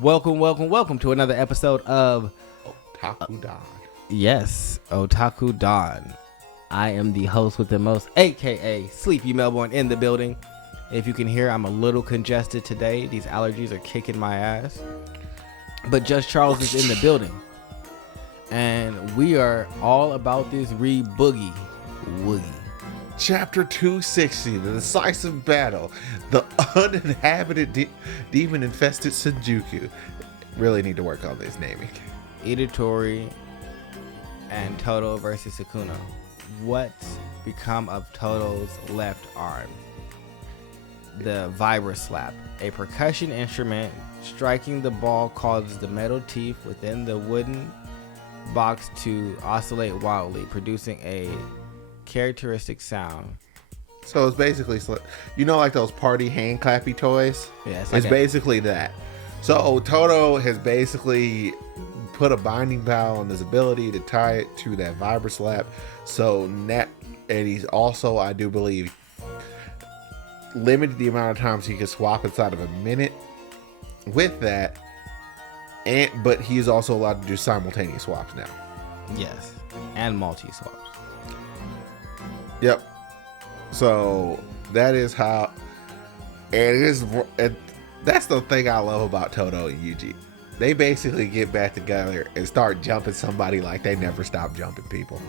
Welcome to another episode of Otaku Don. Yes, Otaku Don. I am the host with the most, aka Sleepy Melbourne, in the building. If you can hear, I'm a little congested today. These allergies are kicking my ass. But Just Charles is in the building. And we are all about this RE-BOOGIE Chapter 260, the decisive battle. The uninhabited demon-infested Shinjuku. Really need to work on this naming. Itadori and Toto versus Sukuna. What's become of Toto's left arm? The vibra slap. A percussion instrument striking the ball causes the metal teeth within the wooden box to oscillate wildly, producing a characteristic sound. So it's basically, like those party hand clappy toys? Yeah, it's basically that. So Toto has basically put a binding bow on his ability to tie it to that vibra slap. And he's also, I do believe, limited the amount of times he can swap inside of a minute with that. But he's also allowed to do simultaneous swaps now. Yes, and multi-swaps. Yep. So that is how it is. And that's the thing I love about Toto and Yuji. They basically get back together and start jumping somebody like they never stop jumping people.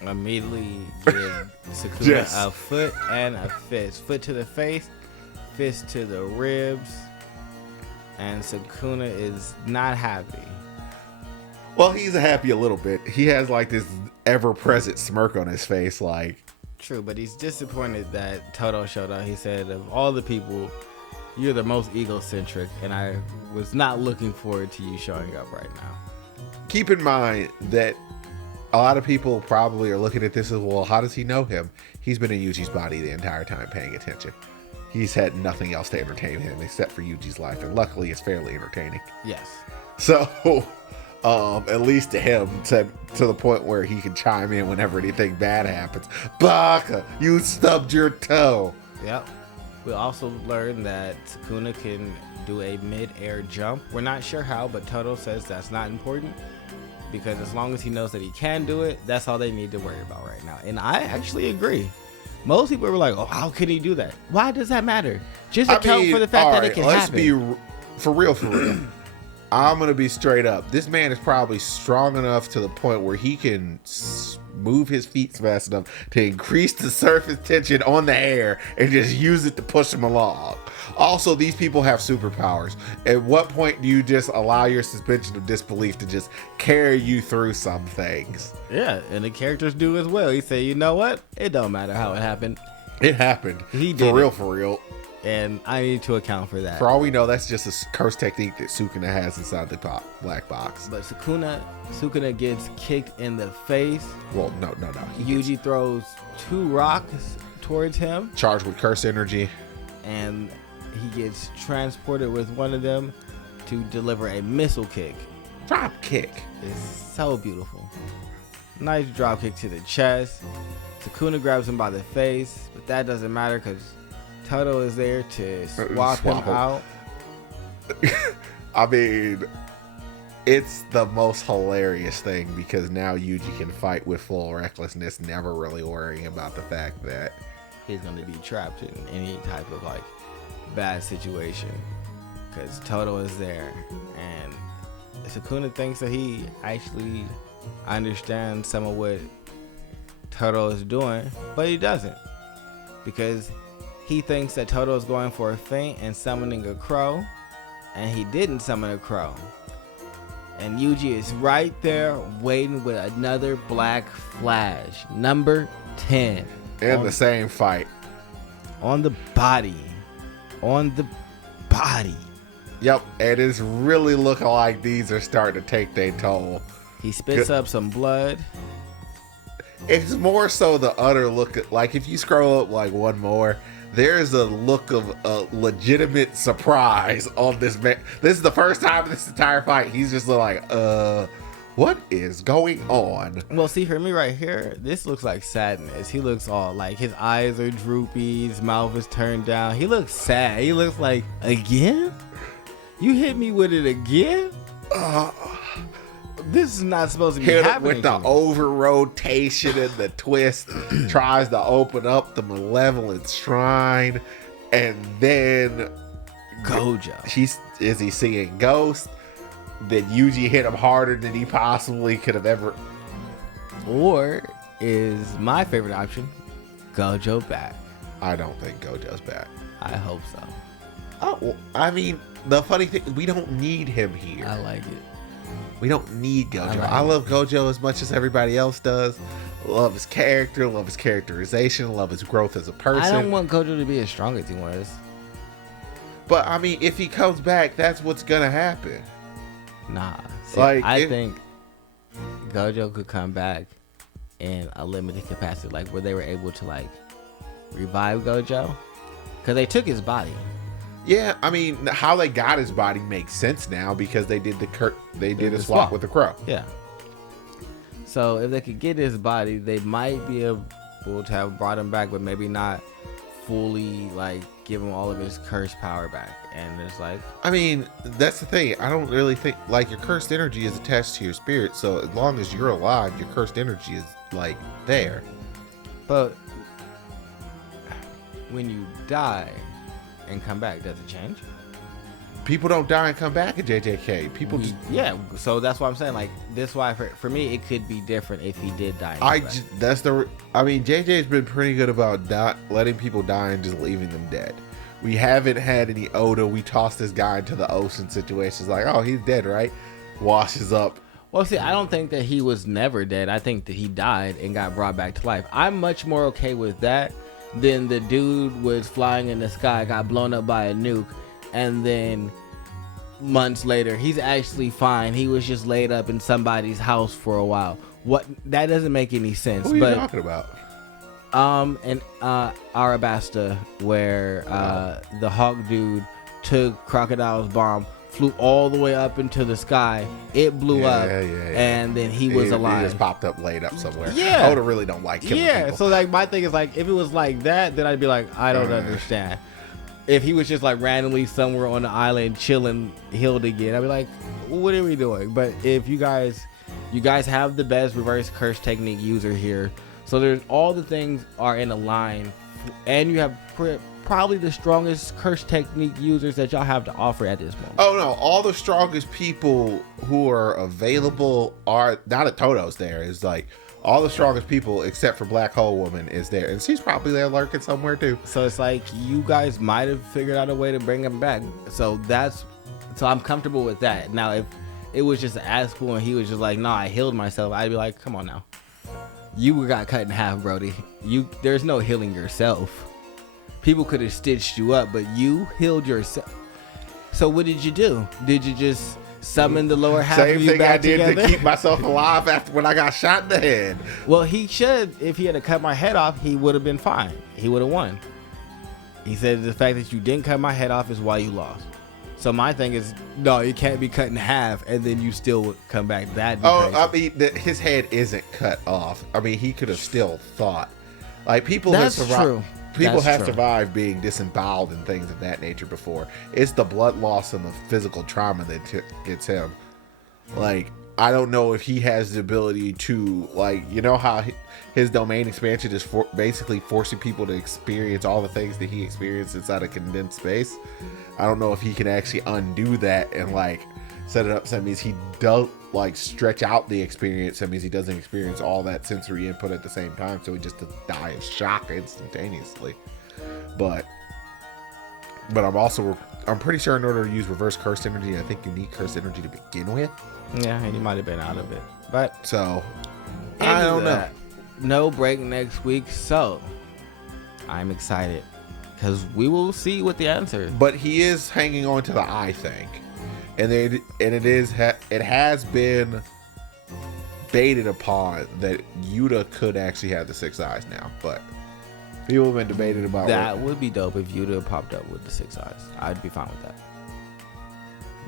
Immediately give Sukuna a foot and a fist. Foot to the face, fist to the ribs, and Sukuna is not happy. Well, he's happy a little bit. He has like this ever-present smirk on his face, like. True, but he's disappointed that Toto showed up. He said, of all the people, you're the most egocentric, and I was not looking forward to you showing up right now. Keep in mind that a lot of people probably are looking at this as, well, how does he know him? He's been in Yuji's body the entire time paying attention. He's had nothing else to entertain him except for Yuji's life, and luckily it's fairly entertaining. Yes. So, at least to him, to the point where he can chime in whenever anything bad happens. Baka, you stubbed your toe. Yep. We also learned that Sukuna can do a mid-air jump. We're not sure how, but Toto says that's not important, because as long as he knows that he can do it, that's all they need to worry about right now. And I actually agree. Most people were like, oh, how can he do that? Why does that matter? Just account for the fact that it can happen. Let's be for real. I'm going to be straight up. This man is probably strong enough to the point where he can move his feet fast enough to increase the surface tension on the air and just use it to push him along. Also, these people have superpowers. At what point do you just allow your suspension of disbelief to just carry you through some things? Yeah, and the characters do as well. He said, you know what? It don't matter how it happened. It happened. He did for real. And I need to account for that. For all we know, that's just a curse technique that Sukuna has inside the black box. But Sukuna gets kicked in the face. Well, no. Yuji throws 2 rocks towards him. Charged with curse energy. And he gets transported with one of them to deliver a missile kick. Drop kick. It's so beautiful. Nice drop kick to the chest. Sukuna grabs him by the face, but that doesn't matter because Toto is there to swap him out. I mean, it's the most hilarious thing because now Yuji can fight with full recklessness, never really worrying about the fact that he's going to be trapped in any type of bad situation because Toto is there. And Sukuna thinks that he actually understands some of what Toto is doing, but he doesn't, because he thinks that Toto is going for a feint and summoning a crow, and he didn't summon a crow. And Yuji is right there waiting with another black flash, number 10. In the same fight. On the body. Yep, and it's really looking like these are starting to take their toll. He spits up some blood. It's more so the utter look, like if you scroll up one more, there's a look of a legitimate surprise on this man. This is the first time in this entire fight he's just like, what is going on? Well, see, for me right here, this looks like sadness. He looks all like his eyes are droopy, his mouth is turned down. He looks sad. He looks like, again? You hit me with it again? This is not supposed to be hit happening. With the over rotation and the twist, tries to open up the malevolent shrine, and then Gojo. Is he seeing ghosts? Then Yuji hit him harder than he possibly could have ever. Or is my favorite option, Gojo back? I don't think Gojo's back. I hope so. Oh, well, I mean, the funny thing, we don't need him here. I like it. We don't need Gojo. Like I love Gojo as much as everybody else does. Love his character, love his characterization, love his growth as a person. I don't want Gojo to be as strong as he was. But I mean, if he comes back, that's what's gonna happen. Nah. See, Like, I think Gojo could come back in a limited capacity, like where they were able to like revive Gojo, because they took his body. Yeah, I mean, how they got his body makes sense now because they did a swap with the crow. Yeah. So if they could get his body, they might be able to have brought him back, but maybe not fully like give him all of his cursed power back. And it's like, I mean, that's the thing. I don't really think like your cursed energy is attached to your spirit. So as long as you're alive, your cursed energy is like there. but when you die and come back, does it change? People don't die and come back at JJK. People just Yeah, so that's why I'm saying like this. Why for me it could be different if he did die. I mean, JJ's been pretty good about letting people die and just leaving them dead. We haven't had any Oda. We tossed this guy into the ocean situations like, oh, he's dead, right? Washes up. Well, see, I don't think that he was never dead. I think that he died and got brought back to life. I'm much more okay with that than the dude was flying in the sky, got blown up by a nuke, and then months later he's actually fine. He was just laid up in somebody's house for a while. What? That doesn't make any sense. What are you talking about? In Arabasta, where the Hawk dude took Crocodile's bomb, flew all the way up into the sky. It blew up, and then he was alive. He just popped up, laid up somewhere. Yeah, Oda really don't like killing people. So like my thing is like, if it was like that, then I'd be like, I don't understand. If he was just like randomly somewhere on the island chilling, healed again, I'd be like, what are we doing? But if you guys have the best reverse curse technique user here. So there's all the things are in a line, and you have probably the strongest curse technique users that y'all have to offer at this moment. Oh no, all the strongest people who are available are not at Toto's there. It's like all the strongest people except for Black Hole Woman is there, and she's probably there lurking somewhere too. So it's like you guys might have figured out a way to bring him back. So I'm comfortable with that. Now if it was just Aspool and he was just like, no, I healed myself, I'd be like, come on now. You got cut in half, Brody. There's no healing yourself. People could have stitched you up, but you healed yourself. So what did you do? Did you just summon the lower half of you back together? Same thing I did to keep myself alive after when I got shot in the head. Well, he should. If he had to cut my head off, he would have been fine. He would have won. He said the fact that you didn't cut my head off is why you lost. So my thing is, no, you can't be cut in half and then you still would come back. That'd be crazy. I mean, his head isn't cut off. I mean, he could have still thought. Like people That's have survived. true. People That's have true. survived being disemboweled and things of that nature before. It's the blood loss and the physical trauma that gets him. Like, I don't know if he has the ability to, like, you know how his domain expansion is basically forcing people to experience all the things that he experienced inside a condensed space. I don't know if he can actually undo that and, like, set it up so that means he don't, like, stretch out the experience. That means he doesn't experience all that sensory input at the same time, so he just die of shock instantaneously. But I'm pretty sure in order to use reverse cursed energy, I think you need cursed energy to begin with. Yeah, and he might have been out of it. But so I don't know. No break next week, so I'm excited because we will see what the answer is. But he is hanging on to the eye thing, and it has been baited upon that Yuta could actually have the 6 eyes now. But people have been debating about that. Would be dope if Yuta popped up with the 6 eyes. I'd be fine with that.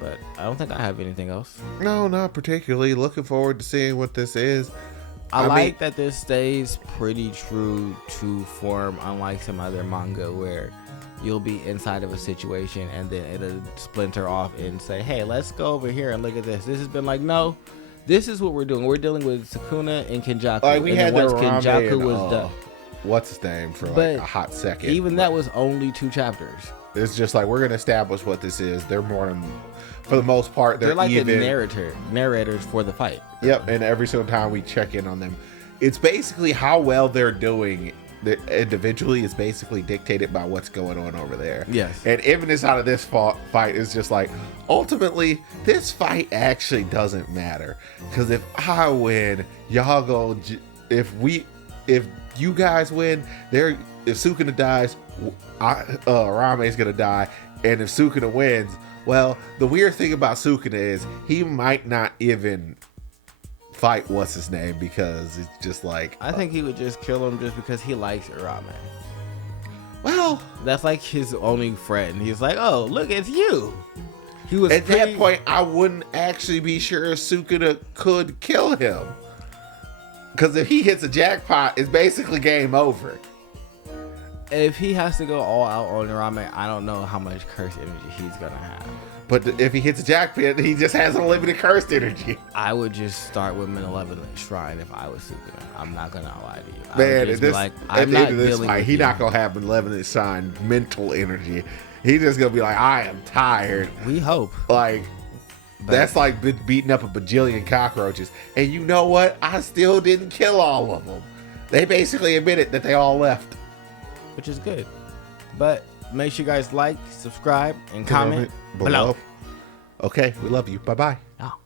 But I don't think I have anything else. No, not particularly. Looking forward to seeing what this is. I like that this stays pretty true to form, unlike some other manga where you'll be inside of a situation and then it'll splinter off and say, hey, let's go over here and look at this. This has been like, no, this is what we're doing. We're dealing with Sukuna and Kenjaku. Like we had once Rame Kenjaku and, was done. What's his name for like a hot second. Even that was only 2 chapters. It's just like, we're going to establish what this is. They're more than, for the most part, they're like even. the narrators for the fight. Yep, and every single time we check in on them, it's basically how well they're doing individually is basically dictated by what's going on over there. Yes. And even inside of this fight is just like, ultimately, this fight actually doesn't matter. Because if I win, y'all go, if you guys win, if Sukuna dies, Rame's gonna die. And if Sukuna wins, well, the weird thing about Sukuna is he might not even fight what's his name, because it's just like, I think he would just kill him just because he likes Rame. Well, that's like his only friend. He's like, oh, look, it's you. He was at that point, I wouldn't actually be sure if Sukuna could kill him, because if he hits a jackpot, it's basically game over. If he has to go all out on Rame, I don't know how much curse energy he's gonna have. But if he hits a jackpot, he just has unlimited cursed energy. I would just start with Malevolent Shrine if I was Sukuna. I'm not gonna lie to you. Man, at the end of this fight, he's not gonna have Malevolent Shrine mental energy. He's just gonna be like, I am tired. We hope. Like, that's like beating up a bajillion cockroaches. And you know what? I still didn't kill all of them. They basically admitted that they all left. Which is good. But make sure you guys like, subscribe, and comment below. Okay, we love you. Bye-bye. Oh.